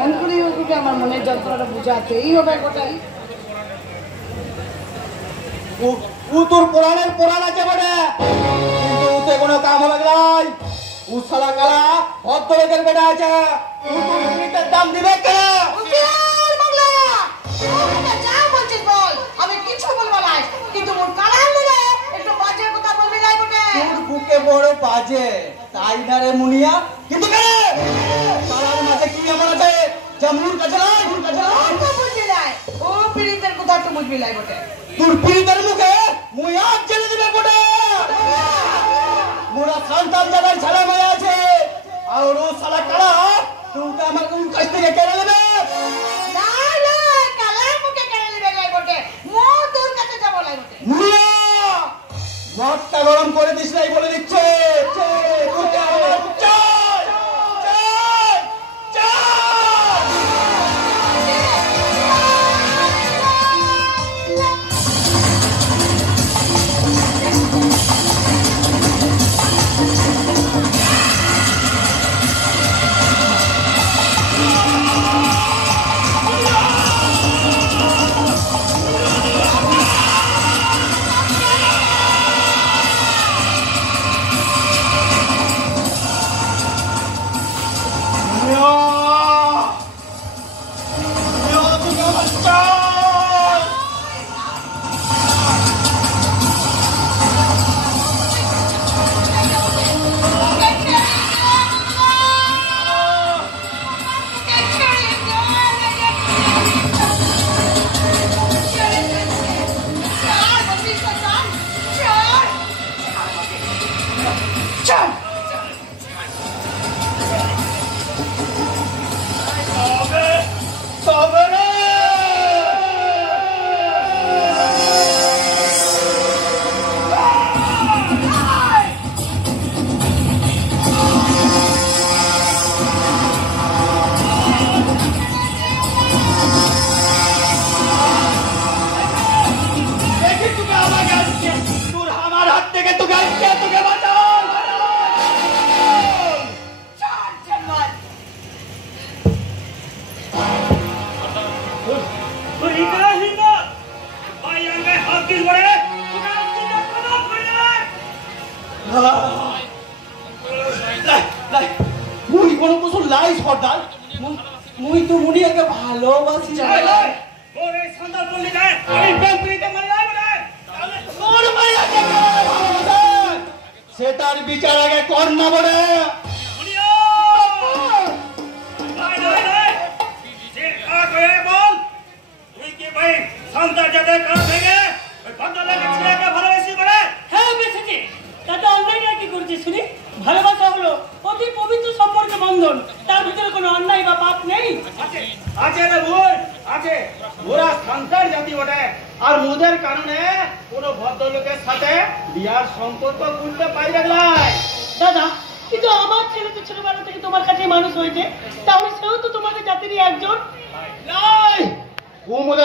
মন করে ওকে আমার মনের যন্ত্রণাটা বুঝাতেই হবে গোটাই। ও তোর পুরাণের পুরাণ আছে বটে, কিন্তু ওতে কোনো কাম হবে নাই। ও শালা কালা ভদ্রলোকের বেটা আছে, ও তোর মিনিটের দাম দিবে কে? উকিল বাংলা ওকে যা বলছিস বল, আমি কিছু বলবো না, কিন্তু ওর কালার নিলে একটু বাজে কথা বলবি নাই গোটে। তোর বুকে বড় বাজে তাই না রে মুনিয়া, কিন্তু কে কালার মাঝে কি এমন আছে যা মুর কাছে নাই? মুর কাছে নাই তো বুঝবি নাই, ও পিরিতের কথা তো বুঝবি নাই গোটে। তোর পিরিতের মুখে মুই আজ জেলে দিবে গোটে। মোরা সন্তান যাদের ছেলে মেয়ে আছে, আর ও শালা কালা তোকে আমার কোন কাছ থেকে কেড়ে নেবে? না না, কালার মুখে কেড়ে নিবে নাই গোটে, মো তোর কাছে যাব নাই গোটে। মুনিয়া মাথা গরম করে দিস নাই বলে দিচ্ছে। তোকে আমার চাই চাই মুই কোন কিছু লাই সর্দার, মুই তো মুনিয়াকে ভালোবাসি। ওরে সন্তান বললি না আমি বেম্পিতে মারি নাই বলে তোর মাইয়াকে ভালোবাসে সে তার বিচার আগে কর না বলে। মুনিয়া নাই নাই নাই যে কাজ হয়ে বল তুই কি ভাই সন্তান যাতে কাজ ভেঙে ওই ভদ্রলোকের ছেলেকে ভালোবাসি বলে? হ্যাঁ বেঁচেছে, তাতে অন্যায় কি করছে শুনি? ভালোবাসা হলো অতি পবিত্র সম্পর্ক বন্ধন, তার ভিতরে কোনো অন্যায় বা পাপ নেই। আছে আছে রে ভুল আছে, ওরা সন্তান জাতি বটে, আর মোদের কারণে কোনো ভদ্রলোকের সাথে বিয়ার সম্পর্ক করতে পারি নাই। দাদা, কিন্তু আমার ছেলে তো ছোটবেলা থেকে তোমার কাছে মানুষ হয়েছে, তাহলে সেও তো তোমাদের জাতিরই একজন। নাই ও মোদের